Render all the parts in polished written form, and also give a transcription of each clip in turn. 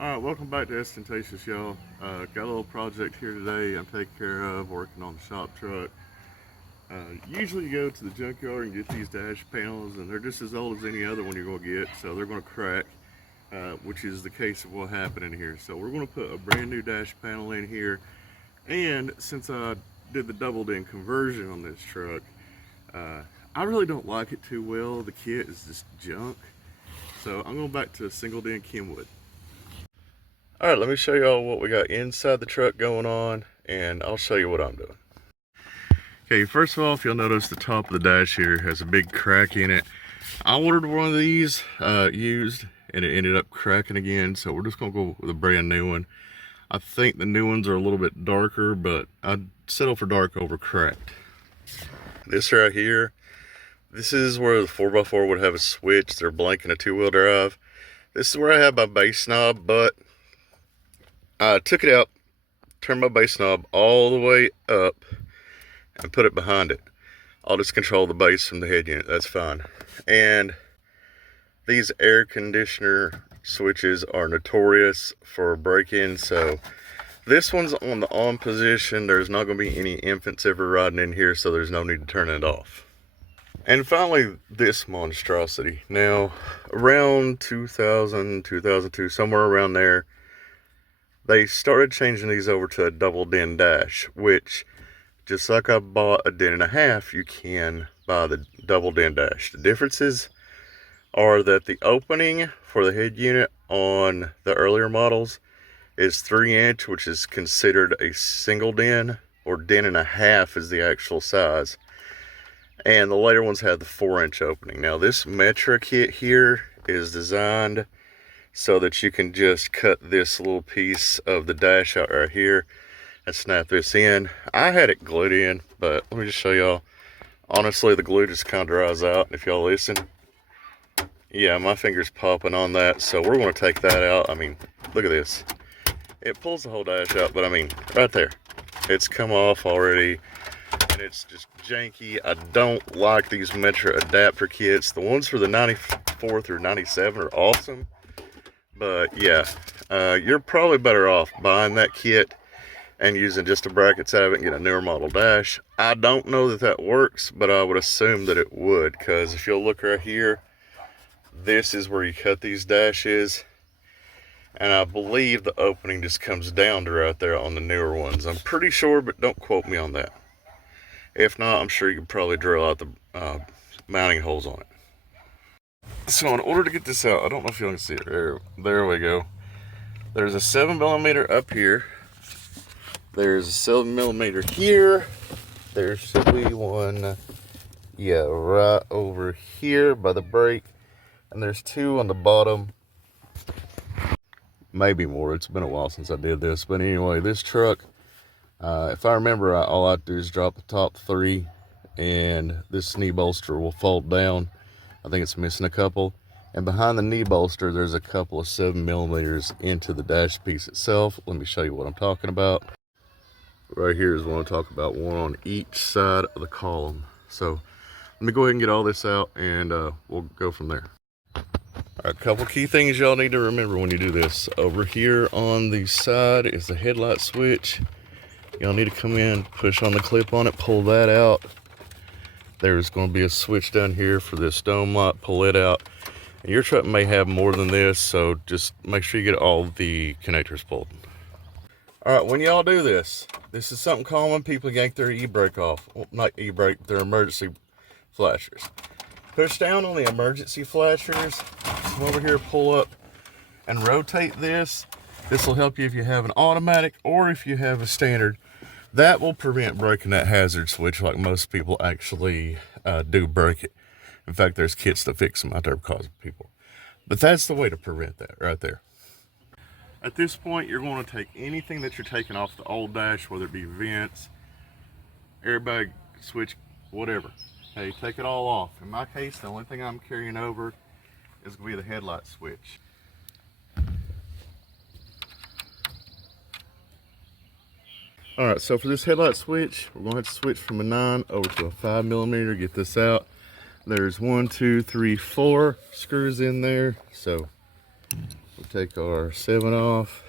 Alright, welcome back to Ostentatious, y'all. Got a little project here today I'm taking care of, working on the shop truck. Usually you go to the junkyard and get these dash panels, and they're just as old as any other one you're going to get, so they're going to crack, which is the case of what happened in here. So we're going to put a brand new dash panel in here, and since I did the double din conversion on this truck, I really don't like it too well. The kit is just junk, so I'm going back to single din Kenwood. All right, let me show y'all what we got inside the truck going on, and I'll show you what I'm doing. Okay, first of all, if you'll notice the top of the dash here has a big crack in it. I ordered one of these used, and it ended up cracking again, so we're just gonna go with a brand new one. I think the new ones are a little bit darker, but I'd settle for dark over cracked. This right here, this is where the 4x4 would have a switch. They're blanking a two-wheel drive. This is where I have my bass knob, but I took it out, turned my bass knob all the way up, and put it behind it. I'll just control the bass from the head unit, that's fine. And these air conditioner switches are notorious for break-in, so this one's on the on position. There's not going to be any infants ever riding in here, so there's no need to turn it off. And finally, this monstrosity. Now, around 2000, 2002, somewhere around there, they started changing these over to a double din dash, which, just like I bought a din and a half, you can buy the double din dash. The differences are that the opening for the head unit on the earlier models is 3-inch, which is considered a single din, or din and a half is the actual size. And the later ones have the 4-inch opening. Now this Metra kit here is designed so that you can just cut this little piece of the dash out right here and snap this in. I had it glued in, but let me just show y'all. Honestly, the glue just kind of dries out. If y'all listen, yeah, my finger's popping on that, so we're going to take that out. I mean, look at this. It pulls the whole dash out, but I mean, right there, it's come off already, and it's just janky. I don't like these Metra adapter kits. The ones for the 94 through 97 are awesome. But yeah, you're probably better off buying that kit and using just the brackets out of it and get a newer model dash. I don't know that that works, but I would assume that it would, because if you'll look right here, this is where you cut these dashes, and I believe the opening just comes down to right there on the newer ones. I'm pretty sure, but don't quote me on that. If not, I'm sure you can probably drill out the mounting holes on it. So in order to get this out, I don't know if you can see it. There we go. There's a 7mm up here. There's a 7mm here. There should be one, yeah, right over here by the brake. And there's two on the bottom. Maybe more. It's been a while since I did this. But anyway, this truck, if I remember right, all I do is drop the top three, and this knee bolster will fold down. I think it's missing a couple. And behind the knee bolster, there's a couple of 7mm into the dash piece itself. Let me show you what I'm talking about. Right here is what I'm talking about, one on each side of the column. So let me go ahead and get all this out, and we'll go from there. All right, a couple key things y'all need to remember when you do this. Over here on the side is the headlight switch. Y'all need to come in, push on the clip on it, pull that out. There's going to be a switch down here for this dome light, pull it out. And your truck may have more than this, so just make sure you get all the connectors pulled. All right, when y'all do this, this is something common. People yank their e-brake off. Well, not e-brake, their emergency flashers. Push down on the emergency flashers. Come over here, pull up, and rotate this. This will help you if you have an automatic or if you have a standard. That will prevent breaking that hazard switch like most people actually do break it. In fact, there's kits that fix them out there because of people. But that's the way to prevent that right there. At this point, you're going to take anything that you're taking off the old dash, whether it be vents, airbag, switch, whatever. Okay, take it all off. In my case, the only thing I'm carrying over is going to be the headlight switch. Alright, so for this headlight switch, we're going to have to switch from a 9 over to a 5mm, get this out. There's 1, 2, 3, 4 screws in there, so we'll take our 7 off.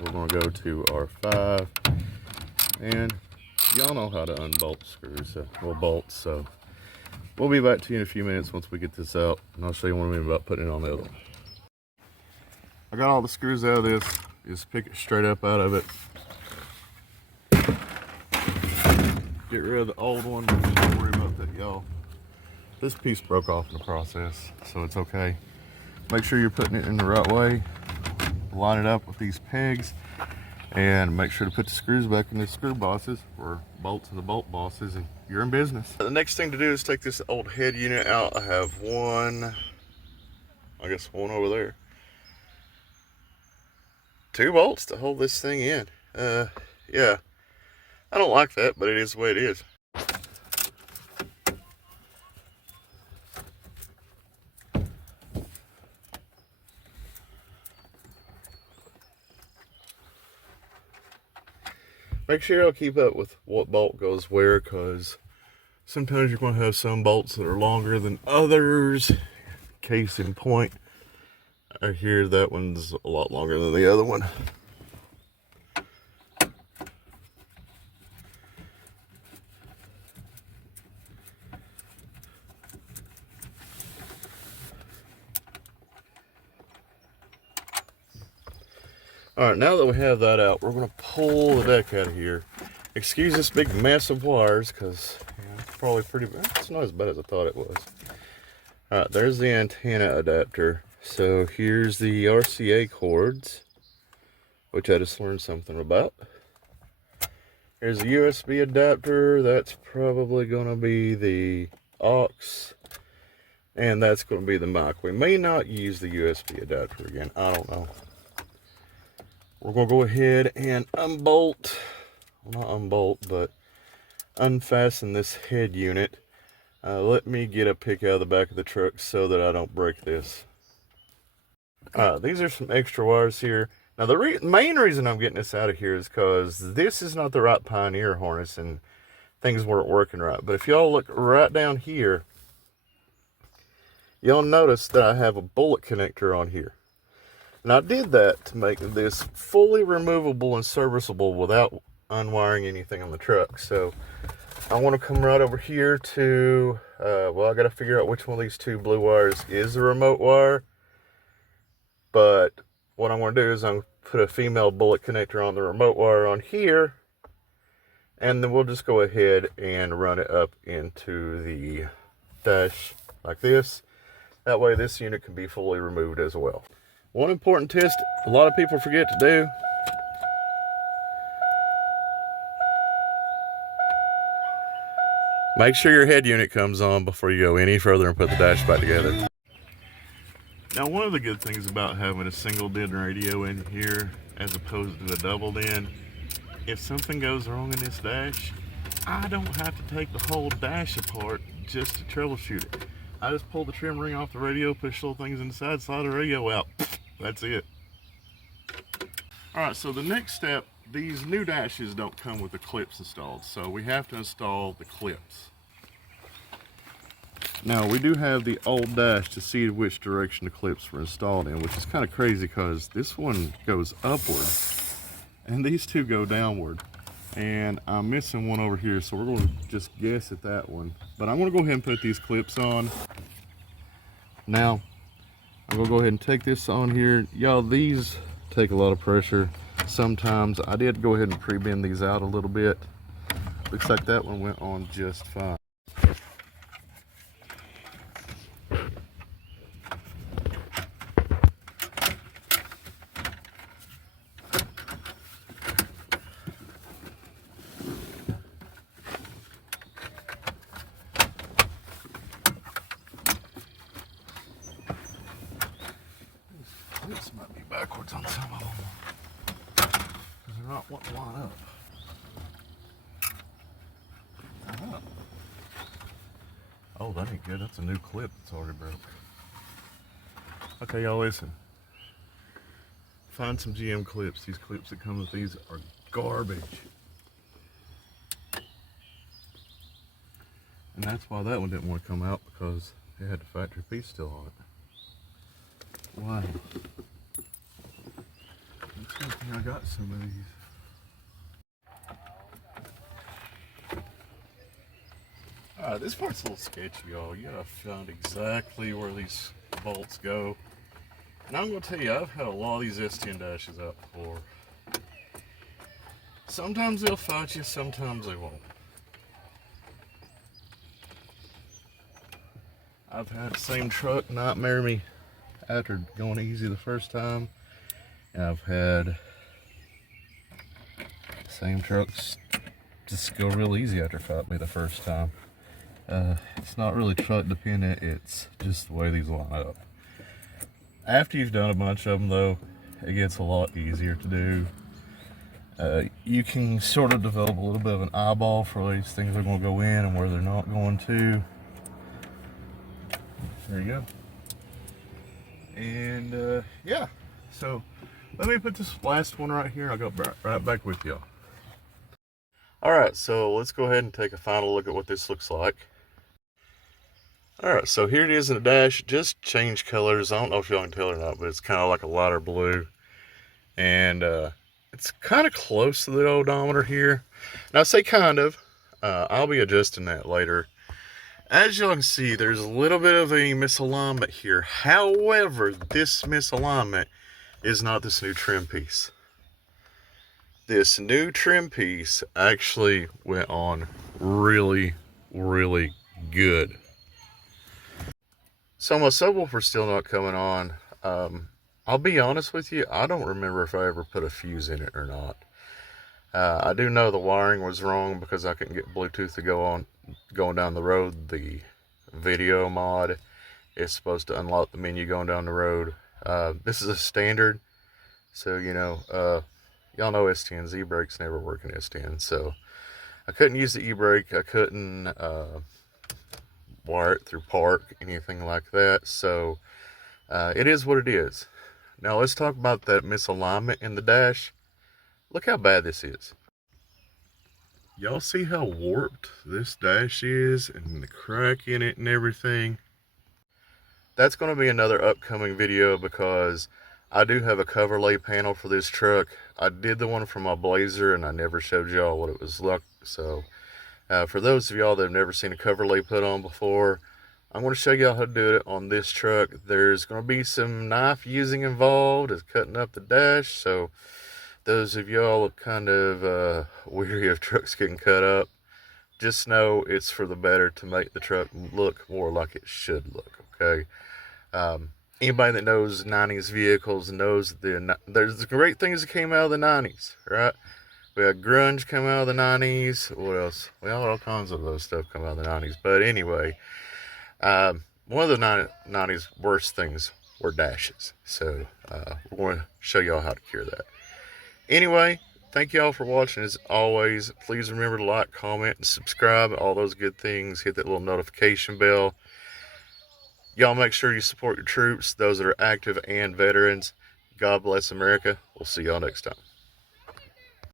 We're going to go to our 5. And y'all know how to unbolt screws, bolts. So we'll be back to you in a few minutes once we get this out. And I'll show you what I mean about putting it on the other one. I got all the screws out of this. Just pick it straight up out of it. Get rid of the old one. Don't worry about that, y'all. This piece broke off in the process, so it's okay. Make sure you're putting it in the right way. Line it up with these pegs, and make sure to put the screws back in the screw bosses, or bolts in the bolt bosses, and you're in business. The next thing to do is take this old head unit out. I have one over there. 2 bolts to hold this thing in. Yeah, I don't like that, but it is the way it is. Make sure y'all keep up with what bolt goes where, because sometimes you're going to have some bolts that are longer than others. Case in point, I hear that one's a lot longer than the other one. Alright, now that we have that out, we're going to pull the deck out of here. Excuse this big mess of wires, because it's probably pretty bad. It's not as bad as I thought it was. Alright, there's the antenna adapter. So here's the RCA cords, which I just learned something about. Here's the USB adapter. That's probably going to be the aux. And that's going to be the mic. We may not use the USB adapter again. I don't know. We're going to go ahead and unbolt, well, not unbolt, but unfasten this head unit. Let me get a pick out of the back of the truck so that I don't break this. These are some extra wires here. Now the main reason I'm getting this out of here is because this is not the right Pioneer harness and things weren't working right. But if y'all look right down here, you'll notice that I have a bullet connector on here. And I did that to make this fully removable and serviceable without unwiring anything on the truck. So I want to come right over here to, well, I got to figure out which one of these 2 blue wires is the remote wire. But what I'm going to do is I'm going to put a female bullet connector on the remote wire on here. And then we'll just go ahead and run it up into the dash like this. That way this unit can be fully removed as well. One important test a lot of people forget to do. Make sure your head unit comes on before you go any further and put the dash back together. Now, one of the good things about having a single DIN radio in here as opposed to a double DIN, if something goes wrong in this dash, I don't have to take the whole dash apart just to troubleshoot it. I just pull the trim ring off the radio, push little things inside, slide the radio out. That's it. Alright, so the next step, these new dashes don't come with the clips installed, so we have to install the clips. Now, we do have the old dash to see which direction the clips were installed in, which is kind of crazy because this one goes upward and these 2 go downward. And I'm missing one over here, so we're going to just guess at that one. But I'm going to go ahead and put these clips on. Now, I'm going to go ahead and take this on here. Y'all, these take a lot of pressure sometimes. I did go ahead and pre-bend these out a little bit. Looks like that one went on just fine. This might be backwards on some of them, because they're not wanting to line up. Oh, that ain't good. That's a new clip that's already broke. Okay, y'all, listen. Find some GM clips. These clips that come with these are garbage. And that's why that one didn't want to come out, because it had the factory piece still on it. Why? I got some of these. This part's a little sketchy, y'all. You gotta find exactly where these bolts go. And I'm gonna tell you, I've had a lot of these S10 dashes out before. Sometimes they'll fight you, sometimes they won't. I've had the same truck nightmare me after going easy the first time. And I've had the same trucks just go real easy after fighting me the first time. It's not really truck dependent, it's just the way these line up. After you've done a bunch of them though, it gets a lot easier to do. You can sort of develop a little bit of an eyeball for where these things are going to go in and where they're not going to. There you go. And yeah, so let me put this last one right here and I'll go right back with y'all. Alright, so let's go ahead and take a final look at what this looks like. Alright, so here it is in the dash. Just changed colors. I don't know if y'all can tell or not, but it's kind of like a lighter blue. And it's kind of close to the odometer here. Now I say kind of. I'll be adjusting that later. As y'all can see, there's a little bit of a misalignment here. However, this misalignment is not this new trim piece. This new trim piece actually went on really, really good. So my subwoofer's still not coming on. I'll be honest with you, I don't remember if I ever put a fuse in it or not. I do know the wiring was wrong because I couldn't get Bluetooth to go on going down the road. The video mod is supposed to unlock the menu going down the road. This is a standard, so you know, y'all know S10s, e-brakes never work in S10, so I couldn't use the e-brake. I couldn't wire it through park, anything like that. So it is what it is. Now let's talk about that misalignment in the dash. Look how bad this is. Y'all see how warped this dash is and the crack in it and everything? That's going to be another upcoming video because I do have a cover lay panel for this truck. I did the one for my Blazer and I never showed y'all what it was like. So for those of y'all that have never seen a cover lay put on before, I'm going to show y'all how to do it on this truck. There's going to be some knife using involved as cutting up the dash. So those of y'all kind of weary of trucks getting cut up, just know it's for the better to make the truck look more like it should look, okay? Anybody that knows 90s vehicles knows there's great things that came out of the 90s, right? We had grunge come out of the 90s. What else? We had all kinds of those stuff come out of the 90s. But anyway, one of the 90s worst things were dashes. So we're going to show y'all how to cure that. Anyway, thank y'all for watching as always. Please remember to like, comment, and subscribe. All those good things. Hit that little notification bell. Y'all make sure you support your troops, those that are active and veterans. God bless America. We'll see y'all next time.